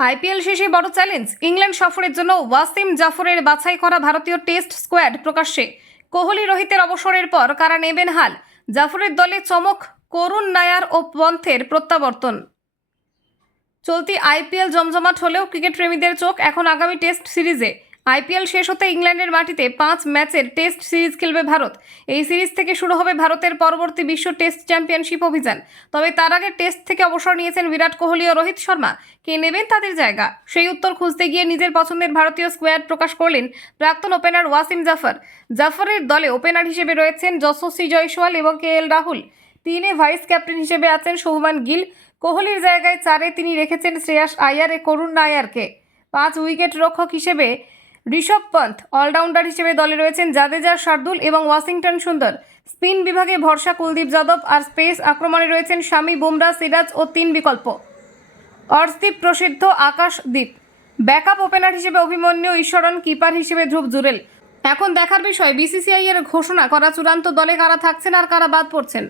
IPL শেষে বড় challenge England সফরের জন্য ওয়াসিম জাফরের বাছাই করা ভারতীয় টেস্ট স্কোয়াড প্রকাশ্যে। কোহলি রোহিতের অবসরের পর কারা নেবেন হাল? জাফরের দলে চমক, করুণ নায়ার ও পন্থের প্রত্যাবর্তন। চলতি আইপিএল জমজমাট হলেও ক্রিকেট প্রেমীদের চোখ এখন আগামী টেস্ট সিরিজে। আইপিএল শেষ হতে ইংল্যান্ডের মাটিতে 5 ম্যাচের টেস্ট সিরিজ খেলবে ভারত। এই সিরিজ থেকে শুরু হবে ভারতের পরবর্তী বিশ্ব টেস্ট চ্যাম্পিয়নশিপ অভিযান। তবে তার আগে টেস্ট থেকে অবসর নিয়েছেন বিরাট কোহলি ও রোহিত শর্মা। কে নেবেন তাদের জায়গা, সেই উত্তর খুঁজতে গিয়ে নিজের পছন্দের ভারতীয় স্কোয়াড প্রকাশ করলেন প্রাক্তন ওপেনার ওয়াসিম জাফর। জাফরের দলে ওপেনার হিসেবে রয়েছেন যশস্বী জয়সওয়াল এবং কেএল রাহুল। 3-এ ভাইস ক্যাপ্টেন হিসেবে আছেন শুভমান গিল। কোহলির জায়গায় 4-এ তিনি রেখেছেন শ্রেয়াস আয়ার ও করুণ নায়ারকে। 5 উইকেট রক্ষক হিসেবে ঋষভ পন্থ। অলরাউন্ডার হিসেবে দলে রয়েছেন জাদেজা, শার্দুল এবং ওয়াশিংটন সুন্দর। স্পিন বিভাগে ভরসা কুলদীপ যাদব, আর স্পেস আক্রমণে রয়েছেন শামি, বুমরা, সিরাজ ও 3 বিকল্প অর্শদীপ প্রসিদ্ধ, আকাশদীপ। ব্যাকআপ ওপেনার হিসেবে অভিমন্যু ঈশ্বরন, কিপার হিসেবে ধ্রুব জুরেল। এখন দেখার বিষয় বিসিসিআই এর ঘোষণা করা চূড়ান্ত দলে কারা থাকছেন আর কারা বাদ পড়ছেন।